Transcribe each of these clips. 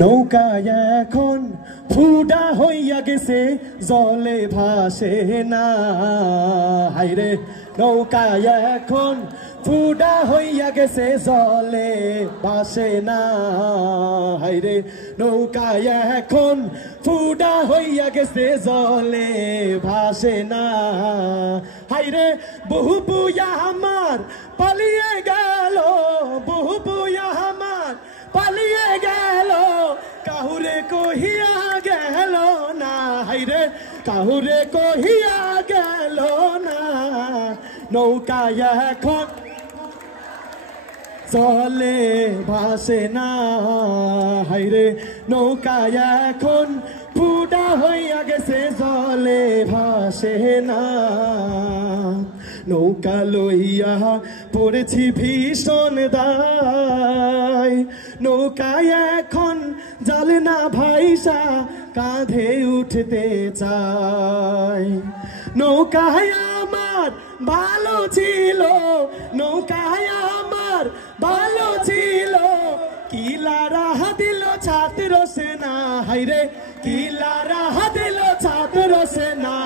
নৌকায় এখন ফুটা হইয়া গেছে জলে ভাসে না হাইরে নৌকায় এখন ফুটা হইয়া গেছে জলে ভাসে না হাইরে নৌকায় এখন ফুটা হইয়া গেছে জলে ভাসে না হাইরে বহু বুয়া আমার পালিয়ে গেল বহু বুয়া আমার পালিয়ে গেল কাহুরে কহিয়া গেল না হাইরে কাহুরে কহিয়া গেল না নৌকায় এখন জলে ভাসে না হাইরে নৌকায় এখন ফুটা হইয়া গেছে জলে ভাসে না নৌকা লইয়া পড়েছি ভীষণ দায় নৌকায় এখন জালে না ভাইসা কাঁধে উঠতে চাই নৌকায় আমার ভালো ছিল নৌকায় আমার ভালো ছিল কিলা রাহা দিল ছাত্র সেনা হাইরে কিলা রাহা দিল ছাত্র সেনা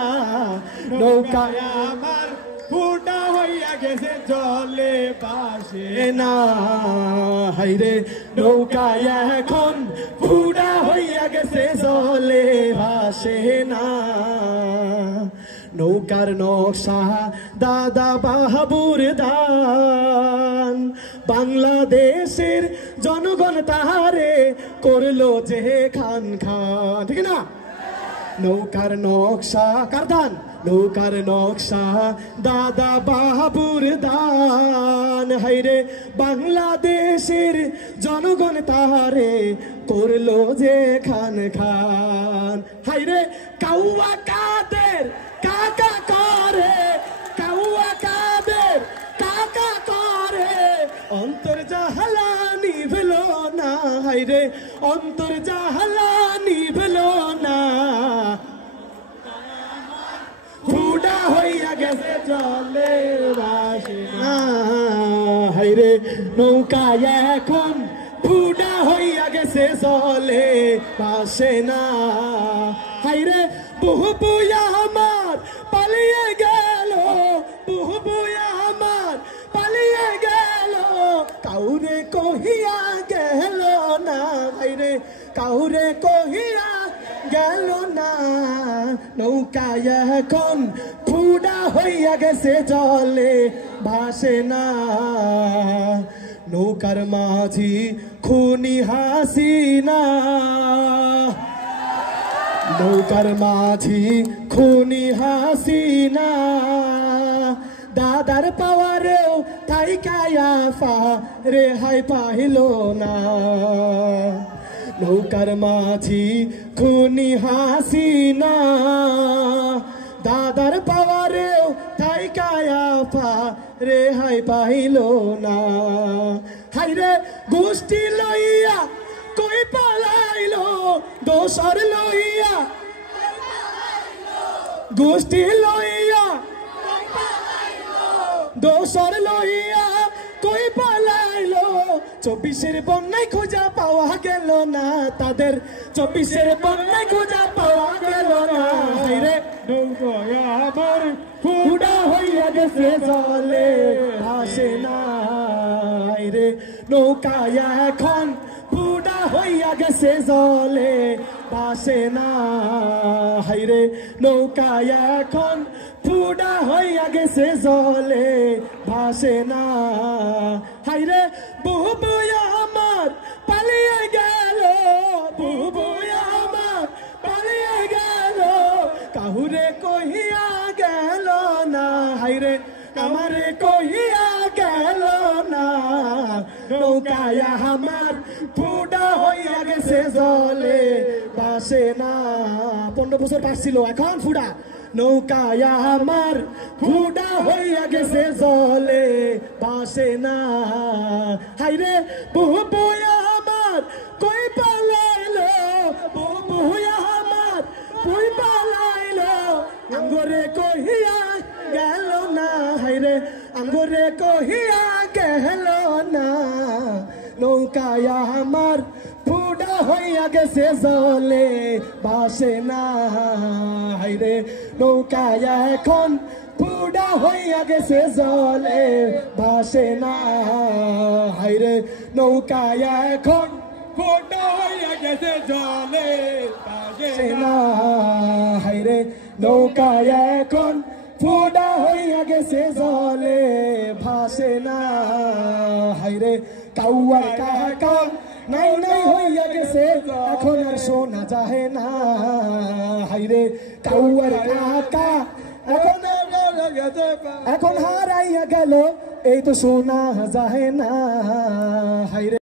নৌকায় আমার ফুটা হইয়া গেছে জলে ভাসে না হাইরে নৌকায় এখন ফুটা হইয়া গেছে জলে ভাসে না নৌকার নকশা দাদা বাহাবুর দান বাংলাদেশের জনগণ তাহারে করলো যে খান খান ঠিক না নৌকার নকশা কার দান নৌকার নকশা দাদা বাহাবুর দান হাইরে বাংলাদেশের জনগণ তাহারে করলো যে খান খান হাইরে কাউয়া কাদের কাকা করে কাউয়া কাদের কাকা করে অন্তর জাহালা নিভল না হাইরে অন্তর জাহালা নিভল না ফুটা হইয়া গেছে জলে ভাসে না হাইরে নৌকায় এখন ফুটা হইয়া গেছে জলে ভাসে না হাইরে বহু বুয়া আমার পালিয়ে গেল বহু বুয়া আমার পালিয়ে গেল কাউরে কহিয়া গেল না হাইরে কাউরে কহিয়া গেল না নৌকায় এখন ফুটা হইয়া গেছে জলে ভাসে না নৌকার মাঝি খুনি হাসিনা নৌকার মাঝি খুনি হাসিনা দাদার পাওয়ারেও তাই কায়াফা রেহাই পাইল না নৌকার মাঝি খুনি হাসিনা দাদার পাওয়ারেও তাই কায়াফা রেহাই পাইল না হাইরে গোষ্ঠী লইয়া কই পালাইল দোসর লইয়া গোষ্ঠী লইয়া দোসর লইয়া কই পালাইল 24-এর বন্যায় খোঁজা পাওয়া গেল না তাদের 24-এর বন্যায় খোঁজা পাওয়া গেল না হাইরে নৌকায় আমার ফুটা হইয়া গেছে জলে ভাসে না হাইরে নৌকায় এখন ফুটা হইয়া গেছে জলে ভাসে না হাইরে নৌকায় এখন ফুটা হইয়া গেছে জলে ভাসে না হাইরে বহু বুয়া আমার পালিয়ে গেল বহু বুয়া আমার পালিয়ে গেল কাহুরে কহিয়া গেল না হাইরে আমারে কহিয়া গেল না নৌকায় আমার ফুটা হইয়া গেছে জলে ভাসে না 15 বছর বাঁচছিল এখন ফুটা নৌকায় আমার ফুটা হইয়া গেছে জলে ভাসে না হাইরে বহু বুয়া আমার কই পালাইল বহু বুয়া আমার কই পালাইল আঙ্গরে কহিয়া গেল না হাইরে আঙ্গরে কহিয়া গেল না নৌকায় আমার ফুডা হইয়া গেছে জলে ভাসে না হাইরে নৌকায় এখন ফুডা হইয়া গেছে জলে ভাসে না হাইরে নৌকায় এখন ফুটা হইয়া গেছে জলে ভাসে না হাইরে নৌকায় এখন ফুডা হইয়া গেছে জলে ভাসে না হাইরে কাউয়ার কাকা নাই নাই হইয়া গেছে এখন আর শোনা যায় না হাইরে কাউয়ার কাকা এখন হারাইয়া গেল এই তো শোনা যায় না হাইরে।